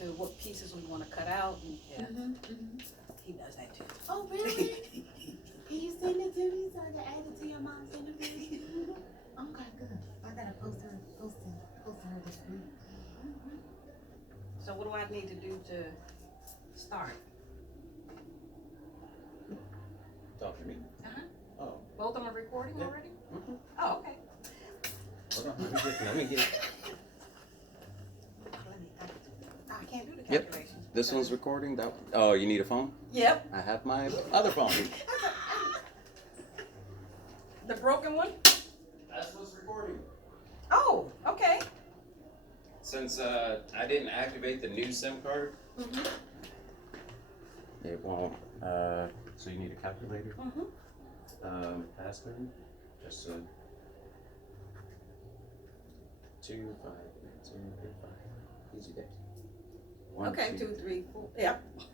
to what pieces we want to cut out. And, yeah, he does that too. Oh, really? Can you send it to me so I can add it to your mom's interview? Okay, good. I gotta post her this week. So what do I need to do to start? Talk to me. Oh. Both of them are recording already? Oh, okay. Hold on, let me get it. I can't do the Yep. calculations. This one's recording. Oh, you need a phone? Yep. I have my other phone. The broken one? That's what's recording. Oh, okay. Since I didn't activate the new SIM card, it won't. So you need a calculator. Passcode. Just 259285. Easy day. Okay, 2, 3, 4. Yep. Get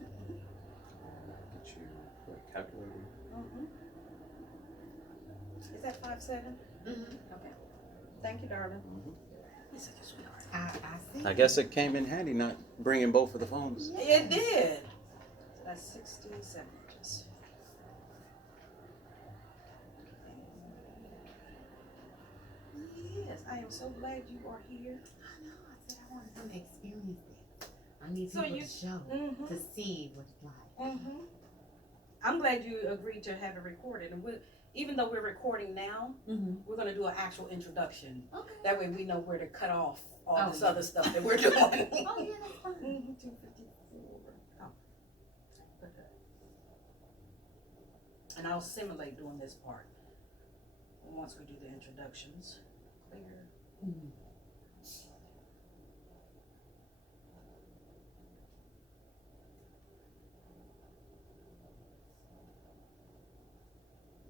you a calculator. Is that 5-7? Okay. Thank you, darling. You're such a sweetheart. I see. I guess it came in handy not bringing both of the phones. It did. So that's 67 inches. Yes, I am so glad you are here. I know. I said I want them to experience it. I need So people you- to show to see what it's like. I'm glad you agreed to have it recorded. And even though we're recording now, we're going to do an actual introduction. Okay. That way we know where to cut off all Oh, this yeah. other stuff that we're doing. Oh yeah, that's fine. 254. Oh. And I'll simulate doing this part once we do the introductions. Clear.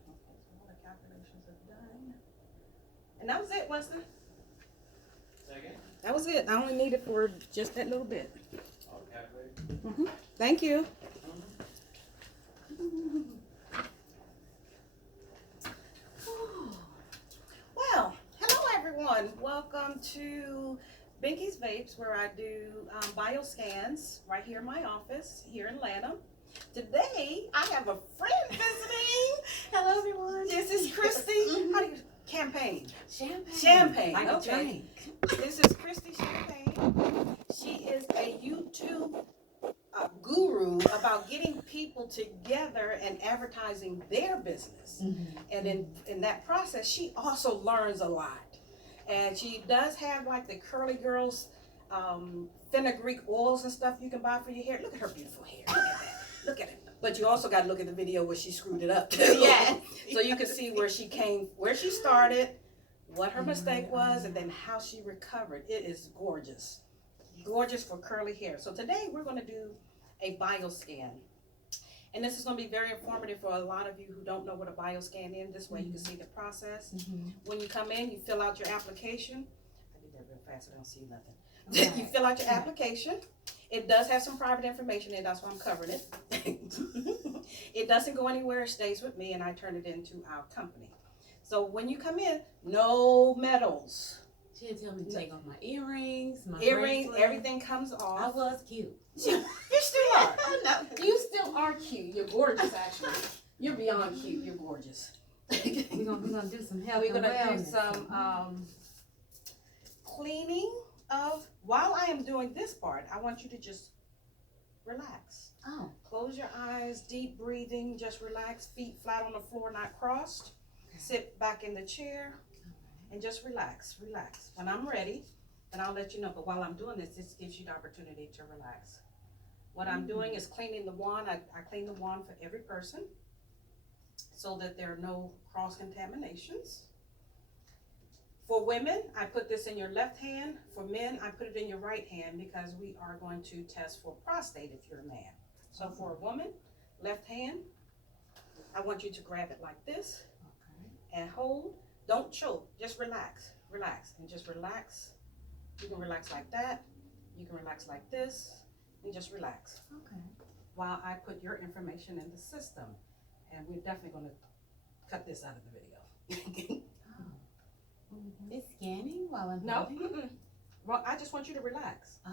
Okay, so all the calculations are done. And that was it, Wesley. Second. That was it. I only needed for just that little bit. All calculator. Thank you. Well, hello everyone. Welcome to Binky's Vapes, where I do bioscans right here in my office here in Lanham. Today I have a friend visiting. Hello everyone. This is Christy. How do you campaign? Champagne. Champagne. Like a Okay. drink. This is Christy Champagne. She is a YouTube guru about getting people together and advertising their business. And in that process, she also learns a lot. And she does have like the curly girls fenugreek oils and stuff you can buy for your hair. Look at her beautiful hair. Look at that. Look at it. But you also got to look at the video where she screwed it up too. Yes. So you can see where she came, where she started, what her mistake was, and then how she recovered. It is gorgeous. Gorgeous for curly hair. So today we're going to do a bioscan. And this is going to be very informative for a lot of you who don't know what a bioscan is. This way you can see the process. When you come in, you fill out your application. I did that real fast, so I don't see nothing. Okay. You fill out your application. It does have some private information in it, that's why I'm covering it. It doesn't go anywhere, it stays with me, and I turn it into our company. So when you come in, no medals. She didn't tell me to take off my earrings, my Earrings, bracelet. everything comes I off. was cute. You still are. No. You still are cute. You're gorgeous, actually. You're beyond cute. You're gorgeous. We're gonna do some health We're and gonna do wellness. some cleaning of. While I am doing this part, I want you to just relax. Oh. Close your eyes, deep breathing, just relax. Feet flat on the floor, not crossed. Sit back in the chair and just relax. Relax. When I'm ready, then I'll let you know. But while I'm doing this, this gives you the opportunity to relax. What I'm doing is cleaning the wand. I clean the wand for every person so that there are no cross contaminations. For women, I put this in your left hand. For men, I put it in your right hand because we are going to test for prostate if you're a man. So for a woman, left hand, I want you to grab it like this and hold. Don't choke, just relax, relax, and just relax. You can relax like that. You can relax like this, and just relax. Okay. While I put your information in the system. And we're definitely gonna cut this out of the video. It's scanning while I'm No, holding it? well, I just want you to relax. Oh,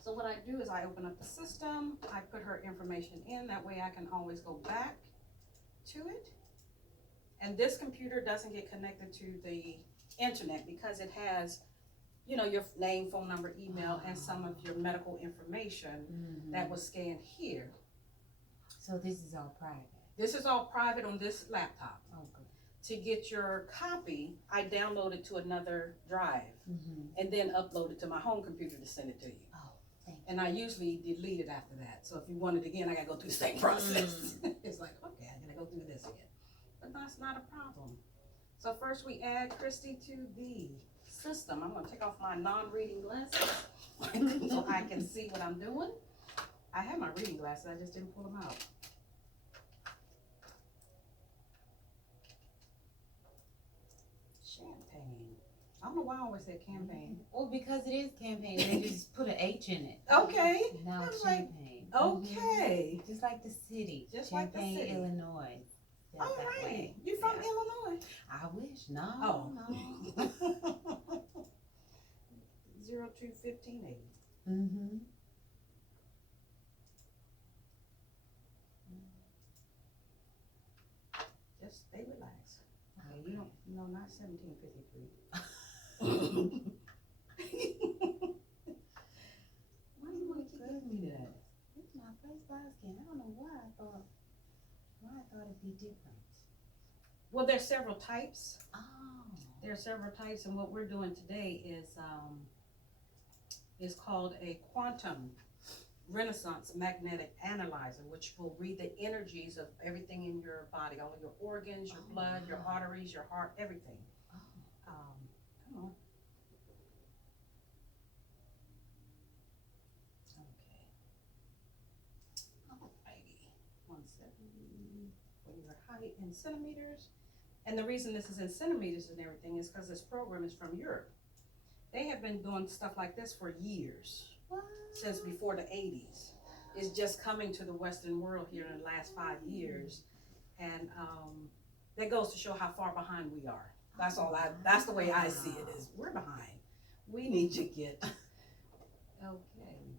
So what I do is I open up the system, I put her information in, that way I can always go back to it. And this computer doesn't get connected to the internet because it has, you know, your name, phone number, email, and some of your medical information that was scanned here. So this is all private? This is all private on this laptop. Okay. To get your copy, I download it to another drive and then upload it to my home computer to send it to you. Oh, thank you. And I usually delete it after that. So if you want it again, I gotta go through the same process. It's like, okay, I gotta go through this again. But that's not a problem. So first we add Christy to the system. I'm gonna take off my non-reading glasses so I can see what I'm doing. I have my reading glasses, I just didn't pull them out. Champagne. I don't know why I always say campaign. Well, because it is campaign, they just put an H in it. Okay. Now I it's was like, Champagne. okay. Just like the city. Just like the Champaign, city. Illinois. Spelled All that right. way. You from Yeah. Illinois? I wish. No. Oh. No. 02-15-80. Mm-hmm. Just stay relaxed. Okay, you don't, no, not 1753. Why do you want to keep giving me that? This is my first Bioscan. I don't know why I thought it'd be different. Well, there's several types. Oh. There are several types, and what we're doing today is called a quantum Renaissance magnetic analyzer, which will read the energies of everything in your body, all of your organs, your blood, your arteries, your heart, everything. Oh. Come on. Okay. Alrighty. 170 for your height in centimeters. And the reason this is in centimeters and everything is because this program is from Europe. They have been doing stuff like this for years. What? Since before the 80s. It's just coming to the Western world here in the last 5 years. And that goes to show how far behind we are. That's the way I see it, is we're behind. We need to get, okay,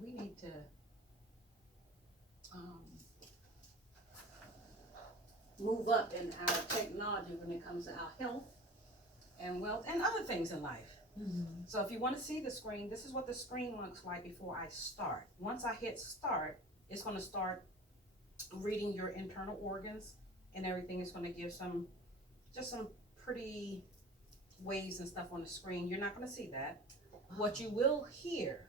we need to move up in our technology when it comes to our health and wealth and other things in life. So if you want to see the screen, this is what the screen looks like before I start. Once I hit start, it's going to start reading your internal organs and everything. It's going to give some pretty waves and stuff on the screen. You're not going to see that. What you will hear,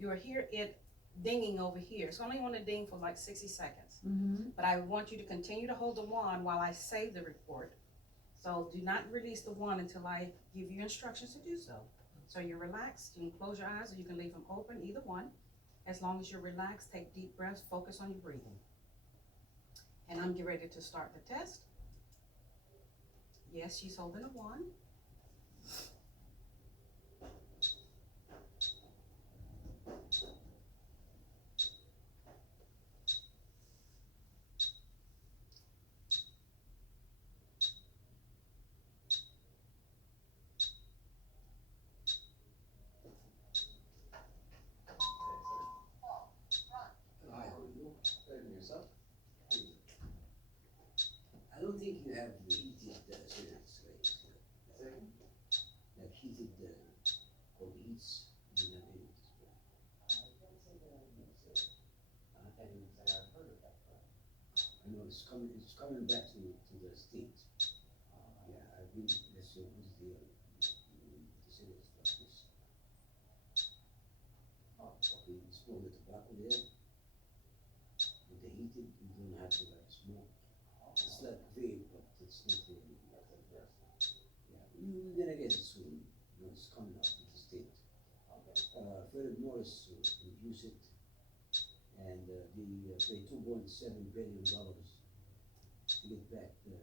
you'll hear it dinging over here. It's only going to ding for like 60 seconds. But I want you to continue to hold the wand while I save the report. So do not release the wand until I give you instructions to do so. So you're relaxed, you can close your eyes or you can leave them open, either one. As long as you're relaxed, take deep breaths, focus on your breathing. And I'm getting ready to start the test. Yes, she's holding a wand. I don't think you have the heated surface, like heated or heats in the I know it's coming back to the state. Yeah, I've been that's the cigarettes like this. You smoke the tobacco there. With the heated, you don't have to like smoke. It's like vape, but it's not really. Yeah, we're gonna get it soon. You know, it's coming up with the state. Philip Morris introduced it, and they paid $2.7 billion to get back you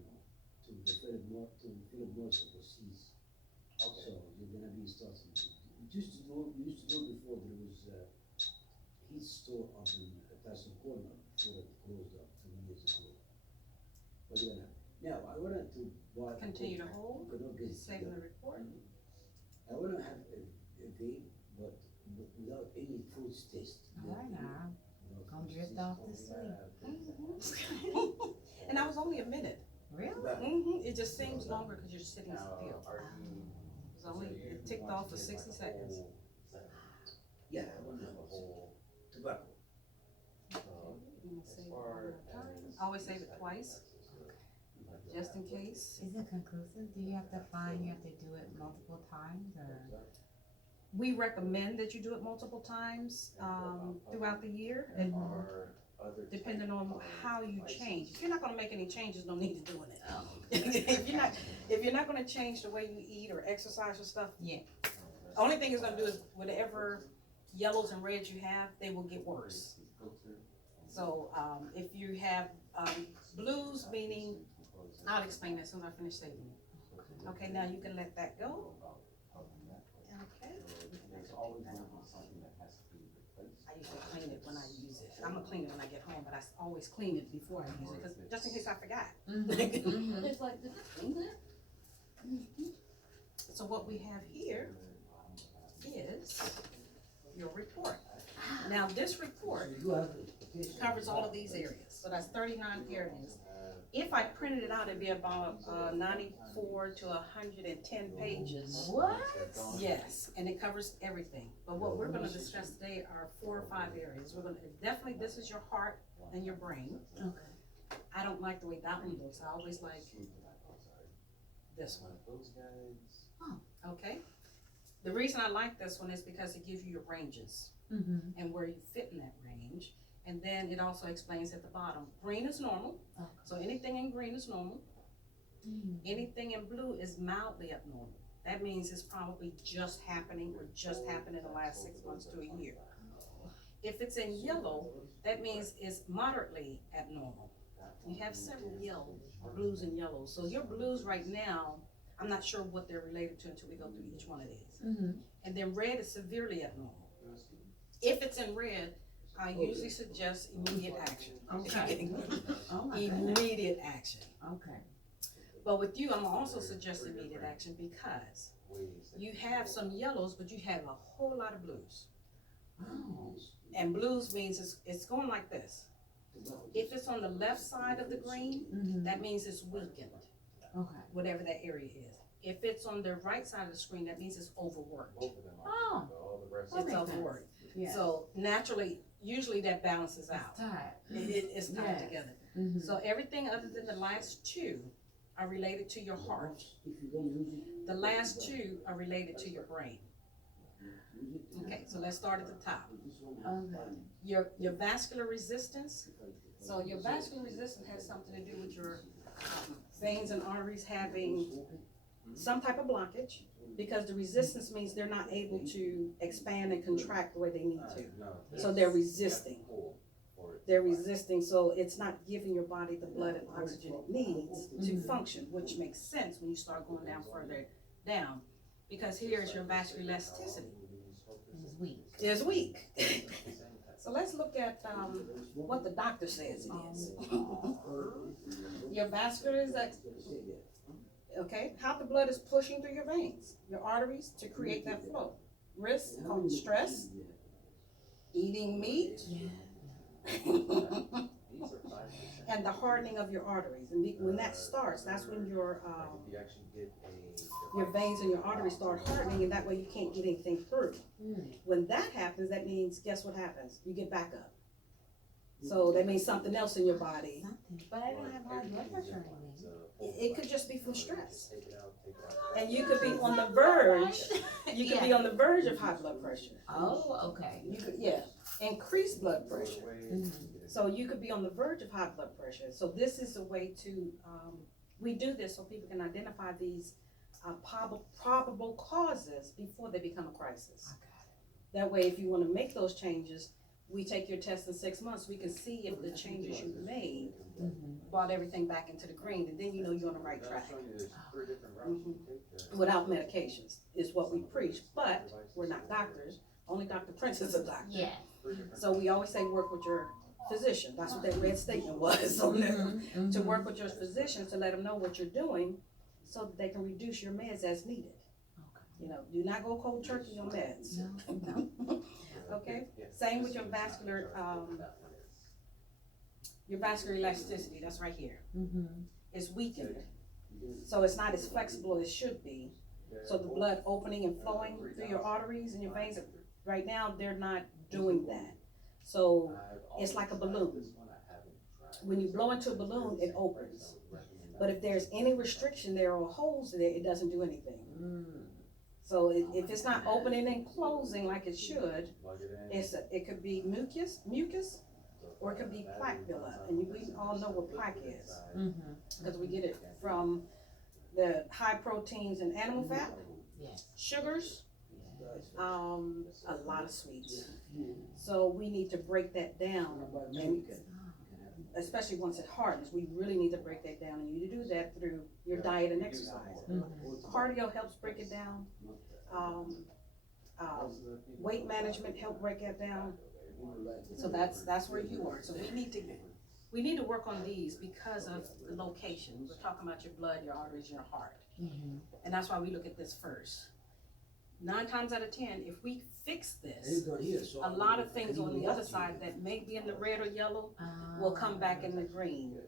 know, to the Philip Morris overseas. So you're gonna be starting. We used to do it before. There was heat store up in Tyson Corner before it closed up 2 years ago. But Now, I wanted to. Continue to hold, Could not get saving the report. I wanna have a vape, but without any food taste. Alright now, No gonna food drift taste. off to sleep. And that was only a minute. Really? It just seems longer because you're sitting still. It's only, it ticked off for 60 seconds. Yeah, I wanna have a whole tobacco. I'm gonna save it one more time. I always save it twice, just in case. Is it conclusive? Do you have to do it multiple times or? We recommend that you do it multiple times, throughout the year, and depending on how you change. If you're not gonna make any changes, no need to doing it. If you're not gonna change the way you eat or exercise or stuff. Yeah. Only thing it's gonna do is whatever yellows and reds you have, they will get worse. So, if you have, blues, meaning, I'll explain that as soon as I finish saving it. Okay, now you can let that go. Okay. I usually clean it when I use it. I'm gonna clean it when I get home, but I always clean it before I use it, cause just in case I forgot. It's like, did I clean that? So what we have here is your report. Now, this report You have. covers all of these areas, so that's 39 areas. If I printed it out, it'd be about 94 to 110 pages. What? Yes, and it covers everything. But what we're gonna discuss today are 4 or 5 areas. We're gonna, definitely this is your heart and your brain. Okay. I don't like the way that one looks. I always like this one. Okay? The reason I like this one is because it gives you your ranges and where you fit in that range. And then it also explains at the bottom, green is normal, so anything in green is normal. Anything in blue is mildly abnormal. That means it's probably just happening or just happened in the last 6 months to a year. If it's in yellow, that means it's moderately abnormal. You have several blues and yellows. So your blues right now, I'm not sure what they're related to until we go through each one of these. And then red is severely abnormal. If it's in red, I usually suggest immediate action. Okay. Oh my Immediate action. Okay. But with you, I'm also suggest immediate action because you have some yellows, but you have a whole lot of blues. Oh. And blues means it's going like this. If it's on the left side of the green, that means it's weakened, Okay. whatever that area is. If it's on the right side of the screen, that means it's overworked. Oh. It's overworked. Yeah. So naturally, usually that balances out. Tired. It's tied Yes. together. Mm-hmm. So everything other than the last 2 are related to your heart. The last 2 are related to your brain. Okay, so let's start at the top. Okay. Your vascular resistance. So your vascular resistance has something to do with your veins and arteries having some type of blockage, because the resistance means they're not able to expand and contract the way they need to. So they're resisting. They're resisting, so it's not giving your body the blood and oxygen it needs to function, which makes sense when you start going down further down, because here is your vascular elasticity. It's weak. It's weak. So let's look at what the doctor says it is. Your vascular is okay, how the blood is pushing through your veins, your arteries to create that flow. Risk called stress, eating meat, and the hardening of your arteries. And when that starts, that's when your veins and your arteries start hardening, and that way you can't get anything through. When that happens, that means, guess what happens? You get back up. So that means something else in your body. Something. But I don't have high blood pressure or anything. It could just be from stress. And you could be on the verge, you could be on the verge of high blood pressure. Oh, okay. You could, increased blood pressure. So you could be on the verge of high blood pressure. So this is a way to, we do this so people can identify these probable causes before they become a crisis. That way, if you want to make those changes, we take your test in 6 months, we can see if the changes you made brought everything back into the green, and then you know you're on the right track. Without medications is what we preach, but we're not doctors. Only Dr. Prince is a doctor. Yeah. So we always say work with your physician. That's what that red statement was on there. To work with your physician to let them know what you're doing so that they can reduce your meds as needed. You know, do not go cold turkey on meds. No. Okay? Same with your vascular elasticity, that's right here. It's weakened. So it's not as flexible as it should be. So the blood opening and flowing through your arteries and your veins, right now, they're not doing that. So it's like a balloon. When you blow into a balloon, it opens. But if there's any restriction there or holes there, it doesn't do anything. So if it's not opening and closing like it should, it could be mucus, or it could be plaque buildup. And we all know what plaque is, because we get it from the high proteins in animal fat, sugars, a lot of sweets. So we need to break that down, and especially once it hardens, we really need to break that down. And you do that through your diet and exercise. Cardio helps break it down. Weight management help break that down. So that's where you are. So we need to work on these because of the location. We're talking about your blood, your arteries, your heart. And that's why we look at this first. 9 times out of 10, if we fix this, a lot of things on the other side that may be in the red or yellow will come back in the green.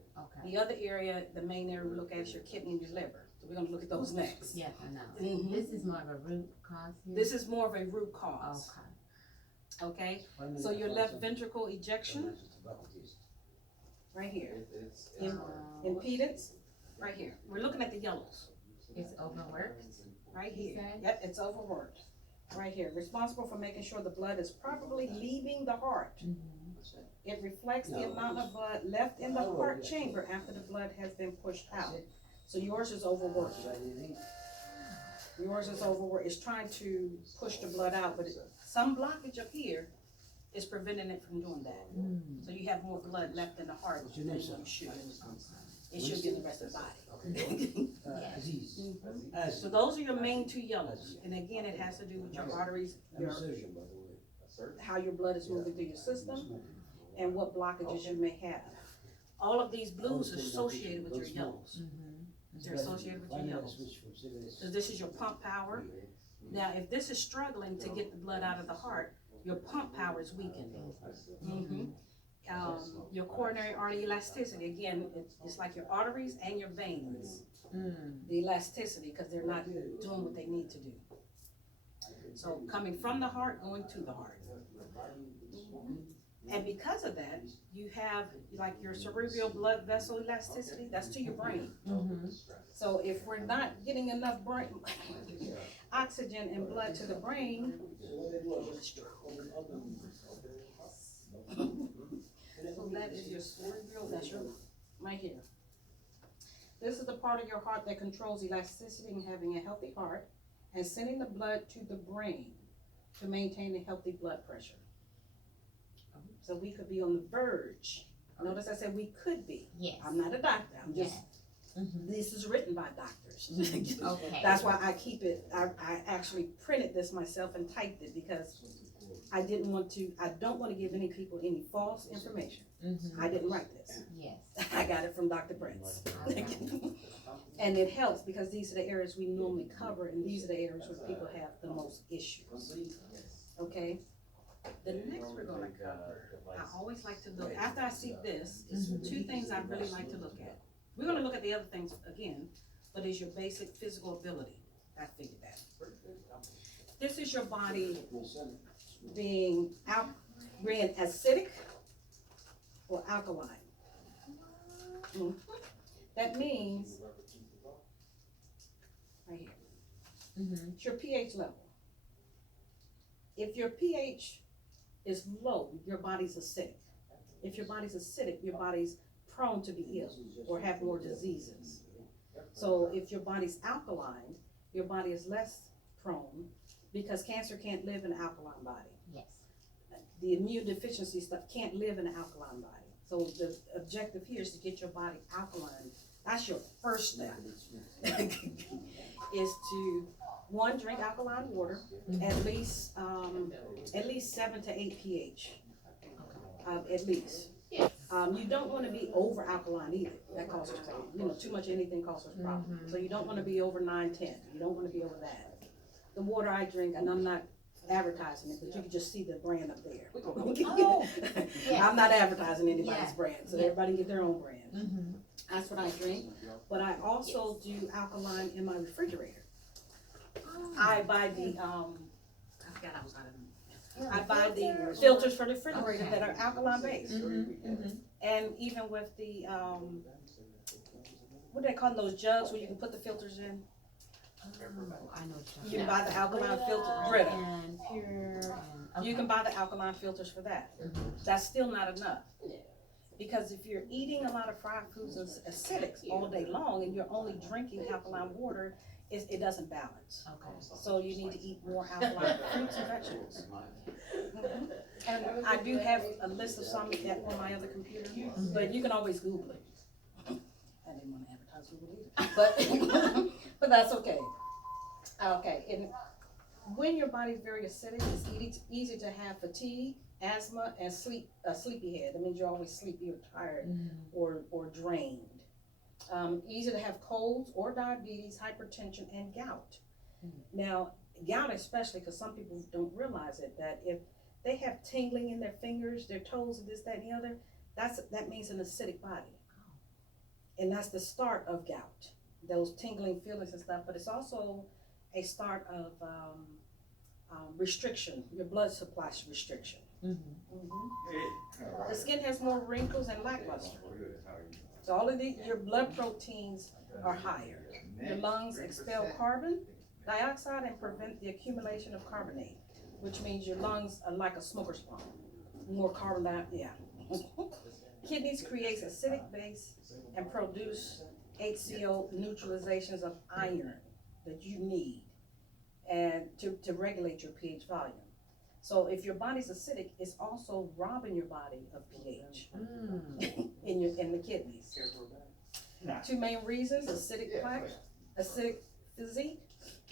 The other area, the main area we look at is your kidney and your liver. So we're gonna look at those next. Yes, I know. This is more of a root cause here? This is more of a root cause. Okay, so your left ventricle ejection, right here. Impedance, right here. We're looking at the yellows. It's overworked? Right here. Yep, it's overworked. Right here. Responsible for making sure the blood is properly leaving the heart. It reflects the amount of blood left in the heart chamber after the blood has been pushed out. So yours is overworked. Yours is overworked. It's trying to push the blood out, but some blockage up here is preventing it from doing that. So you have more blood left in the heart than you should. It should be in the rest of the body. So those are your main 2 yellows. And again, it has to do with your arteries, how your blood is moving through your system, and what blockages you may have. All of these blues are associated with your yellows. They're associated with your yellows. So this is your pump power. Now, if this is struggling to get the blood out of the heart, your pump power is weakened. Your coronary artery elasticity, again, it's like your arteries and your veins. The elasticity, because they're not doing what they need to do. So coming from the heart, going to the heart. And because of that, you have like your cerebral blood vessel elasticity, that's to your brain. So if we're not getting enough brain oxygen and blood to the brain, so that is your cerebral, that's your, right here. This is the part of your heart that controls elasticity and having a healthy heart and sending the blood to the brain to maintain a healthy blood pressure. So we could be on the verge. Notice I said we could be. Yes. I'm not a doctor, I'm just, this is written by doctors. Okay. That's why I keep it, I actually printed this myself and typed it because I don't want to give any people any false information. I didn't write this. Yes. I got it from Dr. Prince. And it helps because these are the areas we normally cover and these are the areas where people have the most issues. Okay? The next we're gonna cover, I always like to look, after I see this, is 2 things I really like to look at. We're gonna look at the other things again, but is your basic physical ability. I figured that. This is your body being acidic or alkaline. That means, right here, it's your pH level. If your pH is low, your body's acidic. If your body's acidic, your body's prone to be ill or have more diseases. So if your body's alkaline, your body is less prone because cancer can't live in an alkaline body. Yes. The immune deficiency stuff can't live in an alkaline body. So the objective here is to get your body alkaline. That's your first step. Is to, 1, drink alkaline water, at least 7 to 8 pH. At least. You don't wanna be over alkaline either, that causes problems, you know, too much anything causes problems. So you don't wanna be over 9, 10. You don't wanna be over that. The water I drink, and I'm not advertising it, but you can just see the brand up there. Oh, yes. I'm not advertising anybody's Yeah. brand, so Yeah. everybody get their own brand. Mm-hmm. That's what I drink, but I also do alkaline in my refrigerator. I buy the, I forgot I was out of I buy the filters for the refrigerator that are alkaline based. And even with the, what do they call those jugs where you can put the filters in? Oh, I know what You can buy the alkaline filter, Brita. and pure and. You can buy the alkaline filters for that. That's still not enough. Because if you're eating a lot of fried foods and acidics all day long and you're only drinking alkaline water, it doesn't balance. Okay. So you need to eat more alkaline fruits and vegetables. And I do have a list of some on my other computer, but you can always Google it. I didn't want to advertise Google either, but that's okay. Okay, and when your body's very acidic, it's easy to have fatigue, asthma, and sleepy head. That means you're always sleepy or tired or drained. Easy to have colds or diabetes, hypertension, and gout. Now, gout especially, because some people don't realize it, that if they have tingling in their fingers, their toes, and this, that, and the other, that means an acidic body. And that's the start of gout, those tingling feelings and stuff, but it's also a start of restriction, your blood supply restriction. The skin has more wrinkles and lackluster. So all of your blood proteins are higher. Your lungs expel carbon dioxide and prevent the accumulation of carbonate, which means your lungs are like a smoker's bomb. More carbon dioxide, yeah. Kidneys creates acidic base and produce HCO neutralizations of iron that you need and to regulate your pH volume. So if your body's acidic, it's also robbing your body of pH in the kidneys. Two main reasons: acidic plaque, acidic physique,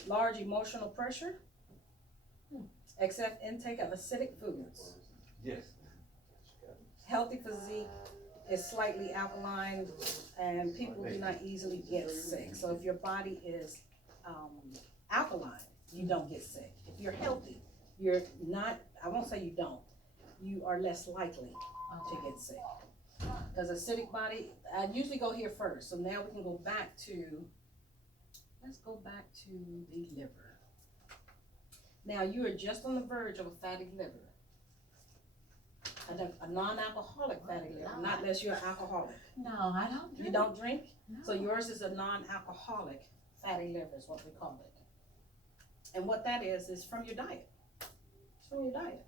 large emotional pressure, excess intake of acidic foods. Healthy physique is slightly alkaline, and people do not easily get sick. So if your body is alkaline, you don't get sick. If you're healthy, you're not, I won't say you don't, you are less likely to get sick. Because acidic body, I usually go here first, so now we can go back to, let's go back to the liver. Now you are just on the verge of a fatty liver. A non-alcoholic fatty liver, not unless you're an alcoholic. No, I don't drink. You don't drink? No. So yours is a non-alcoholic fatty liver is what we call it. And what that is from your diet. It's from your diet.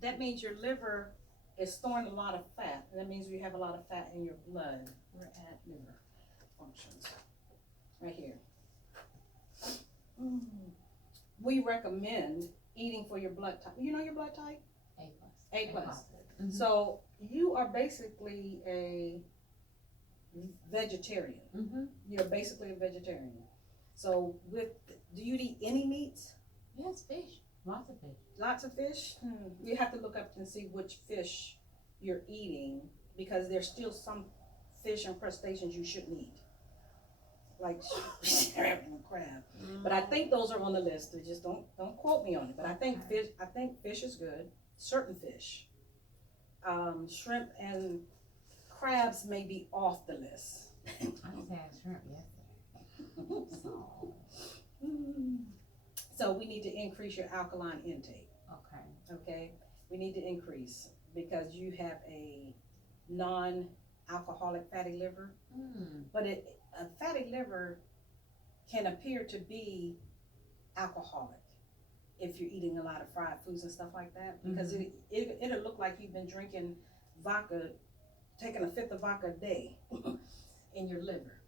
That means your liver is storing a lot of fat, and that means you have a lot of fat in your blood. We're at liver functions, right here. We recommend eating for your blood type. You know your blood type? A plus. So you are basically a vegetarian. You're basically a vegetarian. So do you eat any meats? Yes, fish. Lots of fish. Lots of fish? You have to look up and see which fish you're eating, because there's still some fish and crustaceans you shouldn't eat. Like shrimp and crab. But I think those are on the list. So just don't quote me on it. But I think fish is good. Certain fish. Shrimp and crabs may be off the list. I just had shrimp yesterday. So we need to increase your alkaline intake. Okay, we need to increase because you have a non-alcoholic fatty liver. But a fatty liver can appear to be alcoholic if you're eating a lot of fried foods and stuff like that, because it'll look like you've been drinking vodka, taking a fifth of vodka a day in your liver.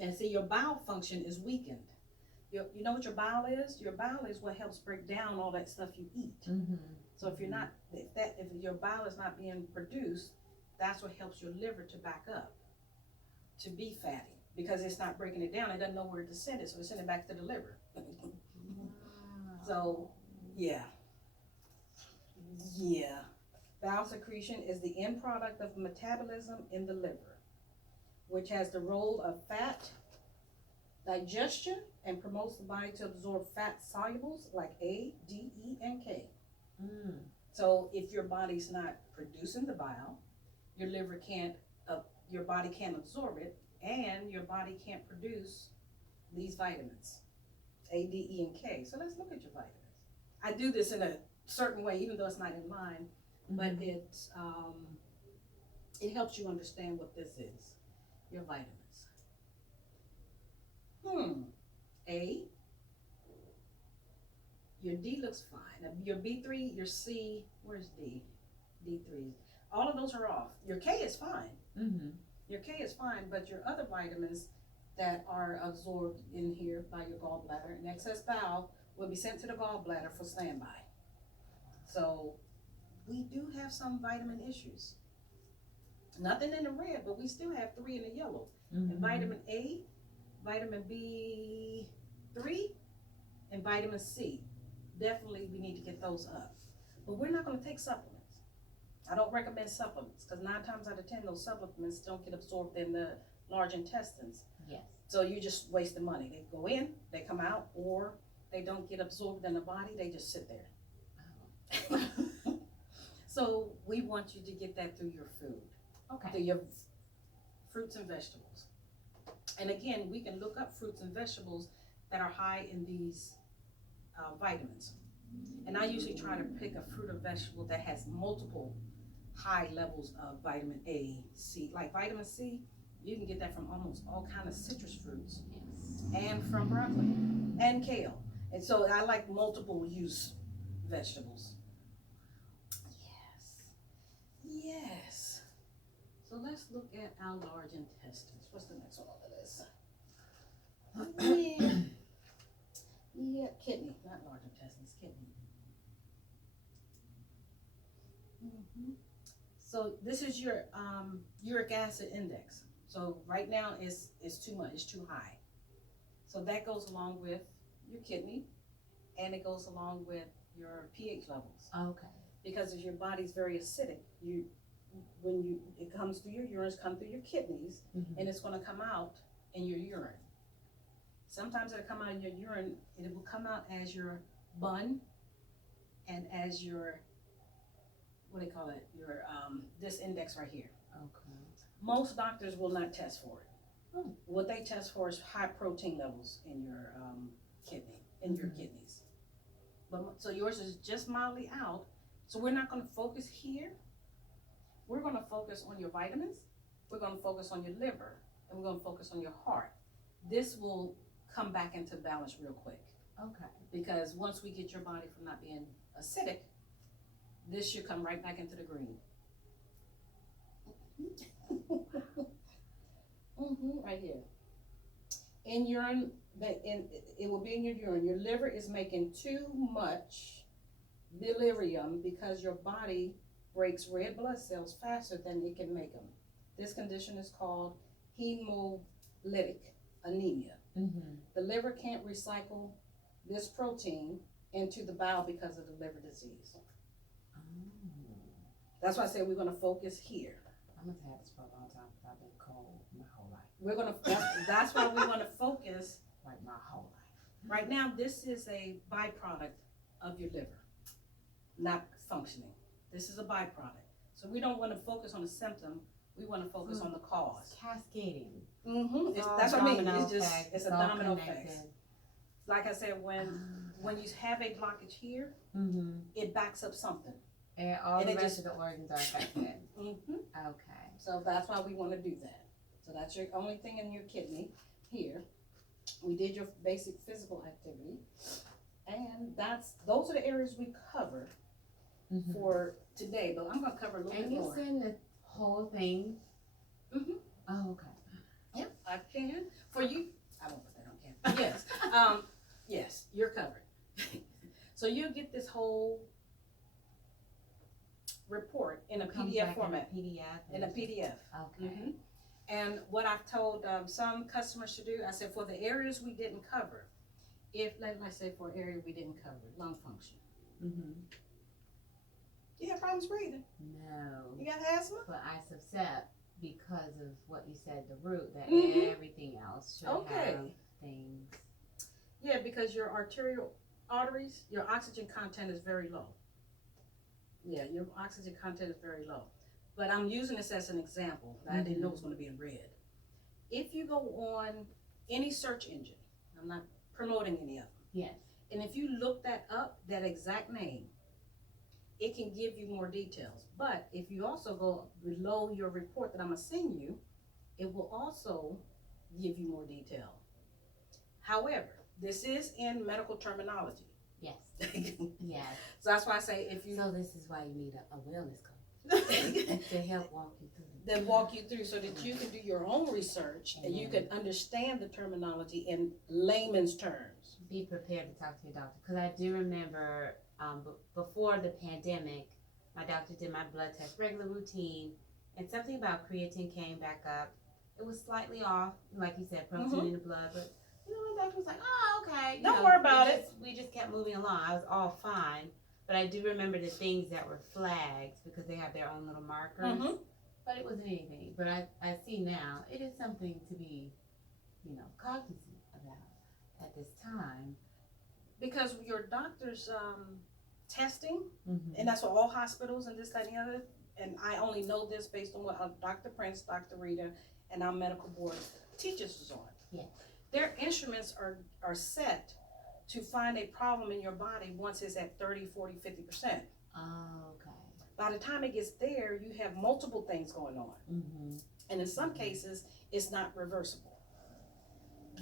And see, your bowel function is weakened. You know what your bowel is? Your bowel is what helps break down all that stuff you eat. So if your bowel is not being produced, that's what helps your liver to back up, to be fatty, because it's not breaking it down. It doesn't know where to send it, so it's sending it back to the liver. So, yeah. Bile secretion is the end product of metabolism in the liver, which has the role of fat digestion and promotes the body to absorb fat solubles like A, D, E, and K. So if your body's not producing the bile, your liver can't, your body can't absorb it, and your body can't produce these vitamins, A, D, E, and K. So let's look at your vitamins. I do this in a certain way, even though it's not in line, but it helps you understand what this is, your vitamins. A, your D looks fine. Your B3, your C, where's D? D3. All of those are off. Your K is fine. Your K is fine, but your other vitamins that are absorbed in here by your gallbladder and excess bile will be sent to the gallbladder for standby. So we do have some vitamin issues. Nothing in the red, but we still have 3 in the yellow. And vitamin A, vitamin B3, and vitamin C. Definitely we need to get those up. But we're not gonna take supplements. I don't recommend supplements, because 9 times out of 10, those supplements don't get absorbed in the large intestines. Yes. So you just wasting money. They go in, they come out, or they don't get absorbed in the body, they just sit there. So we want you to get that through your food, Okay. through your fruits and vegetables. And again, we can look up fruits and vegetables that are high in these vitamins. And I usually try to pick a fruit or vegetable that has multiple high levels of vitamin A, C. Like vitamin C, you can get that from almost all kind of citrus fruits, and from broccoli and kale. And so I like multiple use vegetables. Yes. So let's look at our large intestines. What's the next one on the list? Yeah, kidney, not large intestines, kidney. So this is your uric acid index. So right now it's too much, it's too high. So that goes along with your kidney, and it goes along with your pH levels. Okay. Because if your body's very acidic, it comes through your urine, come through your kidneys, and it's gonna come out in your urine. Sometimes it'll come out in your urine, and it will come out as your bun and as your, what do they call it? Your, this index right here. Okay. Most doctors will not test for it. What they test for is high protein levels in your your kidneys. But so yours is just mildly out. So we're not gonna focus here. We're gonna focus on your vitamins. We're gonna focus on your liver, and we're gonna focus on your heart. This will come back into balance real quick. Okay. Because once we get your body from not being acidic, this should come right back into the green. Right here. In urine, it will be in your urine. Your liver is making too much bilirubin because your body breaks red blood cells faster than it can make them. This condition is called hemolytic anemia. The liver can't recycle this protein into the bile because of the liver disease. That's why I say we're gonna focus here. I'm gonna have this for a long time because I've been cold my whole life. That's why we're gonna focus. Like my whole life. Right now, this is a byproduct of your liver not functioning. This is a byproduct. So we don't wanna focus on the symptom, we wanna focus on the cause. Cascading. That's what I mean, Domino it's just, effect. it's a all domino effect. connected. Like I said, when you have a blockage here, it backs up something. And all And the it rest just- of the organs are affected. Okay. So that's why we wanna do that. So that's your only thing in your kidney here. We did your basic physical activity. And those are the areas we covered for today, but I'm gonna cover a little And bit you more. send the whole thing? Oh, okay. Yep, I can. For you, I won't put that on camera. Yes, yes, you're covered. So you'll get this whole report in a Comes PDF back format. In a PDF. PDF. Okay. And what I've told some customers to do, I said for the areas we didn't cover, if, like I say, for an area we didn't cover, lung function. You have problems breathing? No. You got asthma? But I suscept because of what you said, the root, that Mhm. everything else should Okay. have things. Yeah, because your arterial arteries, your oxygen content is very low. Yeah, your oxygen content is very low. But I'm using this as an example. I didn't know it was going to be in red. If you go on any search engine, I'm not promoting any of them. Yes. And if you look that up, that exact name, it can give you more details. But if you also go below your report that I'm gonna send you, it will also give you more detail. However, this is in medical terminology. Yes. So Yes. that's why I say if you So this is why you need a wellness coach to help walk you through. then walk you through so that you can do your own research and you can understand the terminology in layman's terms. Be prepared to talk to your doctor, because I do remember before the pandemic, my doctor did my blood test, regular routine, and something about creatine came back up. It was slightly off, like you said, protein in the blood, but my doctor was like, "Oh, okay." Don't worry about it. We just kept moving along. I was all fine, but I do remember the things that were flags because they have their own little markers. Mhm. But it wasn't anything. But I see now it is something to be, cognizant about at this time. Because your doctor's testing, Mm-hmm. and that's what all hospitals and this, that, and the other, and I only know this based on what Dr. Prince, Dr. Rita, and our medical board teaches us on. Yeah. Their instruments are set to find a problem in your body once it's at 30, 40, 50%. Oh, okay. By the time it gets there, you have multiple things going on. Mm-hmm. And in some cases, it's not reversible.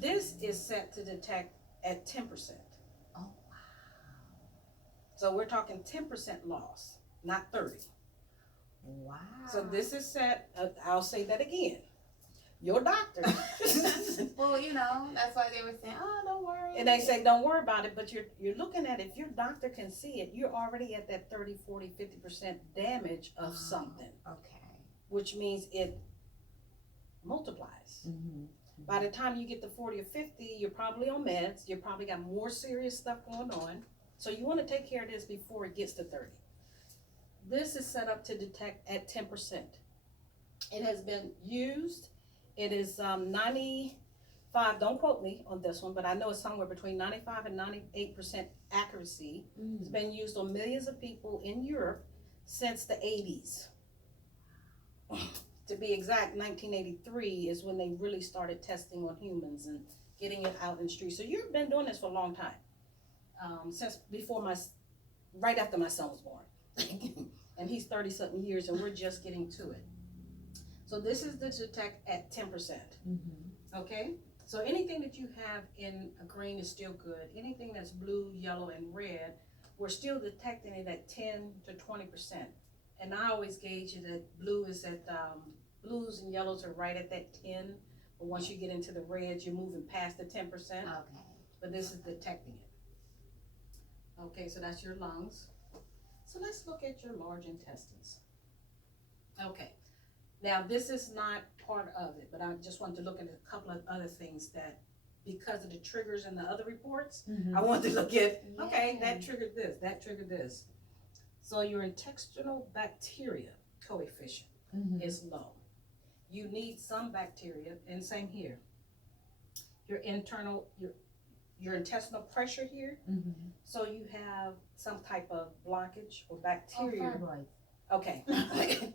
This is set to detect at 10%. Oh, wow. So we're talking 10% loss, not 30. Wow. So this is set, I'll say that again. Your doctor. Well, that's why they were saying, "Oh, don't worry." And they say, don't worry about it, but you're looking at it. If your doctor can see it, you're already at that 30, 40, 50% damage of something, Okay. which means it multiplies. Mm-hmm. By the time you get to 40 or 50, you're probably on meds. You probably got more serious stuff going on. So you want to take care of this before it gets to 30. This is set up to detect at 10%. It has been used. It is 95, don't quote me on this one, but I know it's somewhere between 95 and 98% accuracy. Mm-hmm. It's been used on millions of people in Europe since the 80s. To be exact, 1983 is when they really started testing on humans and getting it out in the street. So you've been doing this for a long time, since right after my son was born. And he's 30-something years, and we're just getting to it. So this is the detect at 10%, Mm-hmm. okay? So anything that you have in a green is still good. Anything that's blue, yellow, and red, we're still detecting it at 10 to 20%. And I always gauge it at blue is at, blues and yellows are right at that 10. But once you get into the reds, you're moving past the 10%. Okay. But this is detecting it. Okay, so that's your lungs. So let's look at your large intestines. Okay. Now, this is not part of it, but I just wanted to look at a couple of other things that, because of the triggers in the other reports, Mm-hmm. I wanted to look at, okay, Yeah. that triggered this, that triggered this. So your intestinal bacteria coefficient is low. You need some bacteria, and same here. Your intestinal pressure here, Mm-hmm. so you have some type of blockage or Oh, bacteria. fibroids. Okay,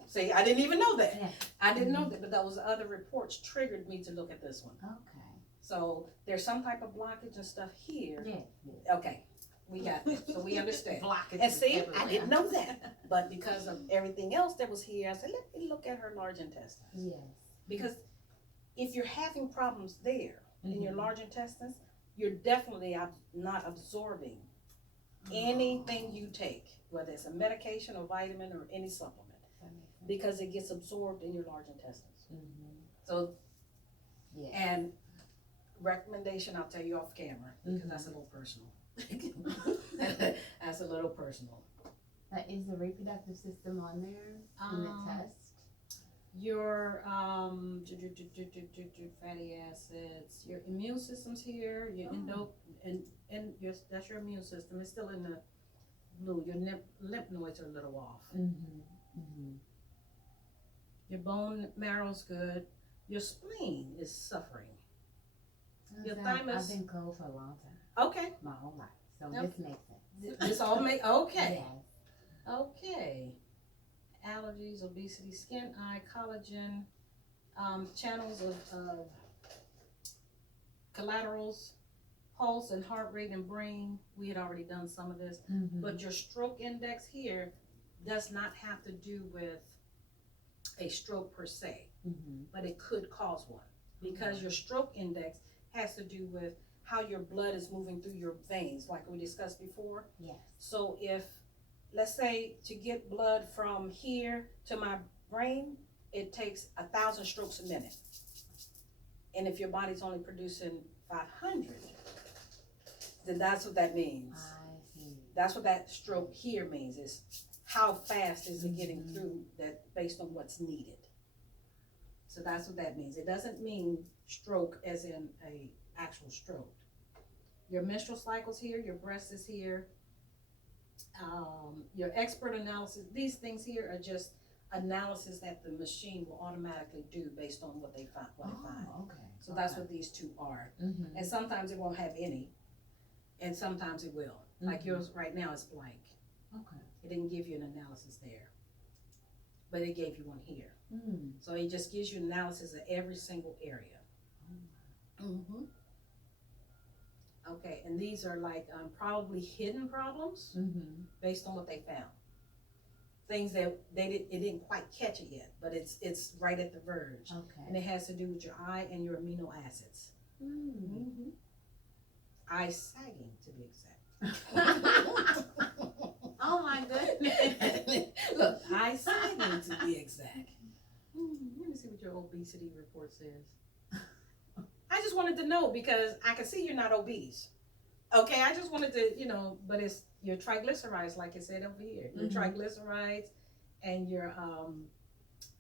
see, I didn't even know that. Yeah. I didn't know that, but those other reports triggered me to look at this one. Okay. So there's some type of blockage and stuff here. Yeah. Okay, we got it, so we understand. Blockage. And see, I didn't know that, but because of everything else that was here, I said, let me look at her large intestines. Yes. Because if you're having problems there in your Mhm. large intestines, you're definitely not absorbing anything you take, whether it's a medication or vitamin or any supplement, That makes sense. because it gets absorbed in your large intestines. Mm-hmm. So, Yeah. and recommendation, I'll tell you off camera, because Mhm. that's a little personal. That's a little personal. Is the reproductive system on there in the test? Your fatty acids, your immune system's here, your that's your immune system. It's still in blue. Your lymph nodes are a little off. Mm-hmm. Your bone marrow's good. Your spleen is suffering. Your thymus. I've been cold for a long time. Okay. My whole life. So Okay. this makes sense. This all make okay. Yes. Okay. Allergies, obesity, skin, eye, collagen, channels of collaterals, pulse and heart rate and brain. We had already done some of this. Mm-hmm. But your stroke index here does not have to do with a stroke per se, Mm-hmm. but it could cause one because your stroke index has to do with how your blood is moving through your veins, like we discussed before. Yes. So if, let's say, to get blood from here to my brain, it takes 1,000 strokes a minute. And if your body's only producing 500, then that's what that means. I see. That's what that stroke here means, is how fast is it getting through that based on what's needed. So that's what that means. It doesn't mean stroke as in a actual stroke. Your menstrual cycle's here, your breast is here, your expert analysis, these things here are just analysis that the machine will automatically do based on what they find. Okay. So that's what these two are. Mm-hmm. And sometimes it won't have any, and sometimes it will. Like yours right now is blank. Okay. It didn't give you an analysis there, but it gave you one here. Mm. So it just gives you analysis of every single area. Mm-hmm. Okay, and these are like probably hidden problems Mm-hmm. based on what they found. Things that it didn't quite catch it yet, but it's right at the verge. Okay. And it has to do with your eye and your amino acids. Mm. Eye sagging, to be exact. Oh my goodness. Look, eye sagging, to be exact. Let me see what your obesity report says. I just wanted to know because I can see you're not obese. Okay, I just wanted to, but it's your triglycerides, like it said over here. Your triglycerides and your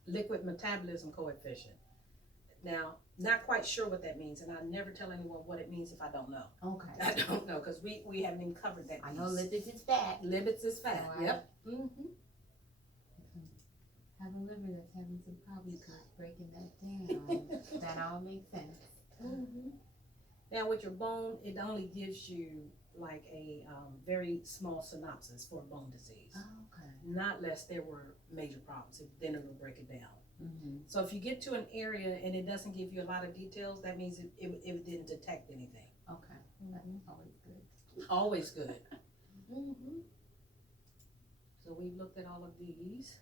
liquid metabolism coefficient. Now, not quite sure what that means, and I never tell anyone what it means if I don't know. Okay. I don't know, because we haven't even covered that piece. I know lipids is fat. Lipids is fat, Right. yep. Have a liver that's having some problems with breaking that down. That all makes sense. Now with your bone, it only gives you like a very small synopsis for bone disease. Okay. Not less there were major problems, then it will break it down. Mm-hmm. So if you get to an area and it doesn't give you a lot of details, that means it didn't detect anything. Okay. That's always good. Always good. So we've looked at all of these.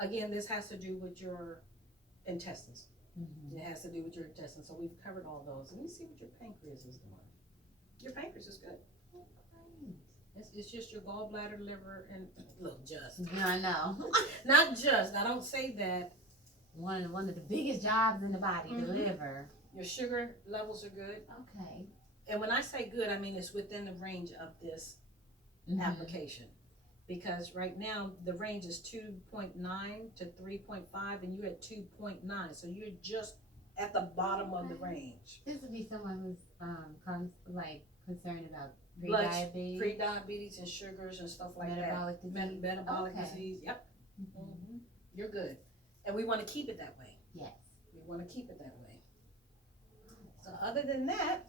Again, this has to do with your intestines. Mm-hmm. It has to do with your intestines. So we've covered all those. Let me see what your pancreas is doing. Your pancreas is good. Oh, great. It's just your gallbladder, liver, and look, just. Yeah, I know. Not just. I don't say that. One of the biggest jobs in the body, the Mhm. liver. Your sugar levels are good. Okay. And when I say good, I mean it's within the range of this application. Because right now the range is 2.9 to 3.5 and you're at 2.9. So you're just at the bottom of the range. This would be someone who's concerned about Blood- pre-diabetes, Pre-diabetes and sugars and stuff like metabolic that. disease. Metabolic Okay. disease, yep. Mm-hmm. You're good. And we want to keep it that way. Yes. We want to keep it that way. So other than that,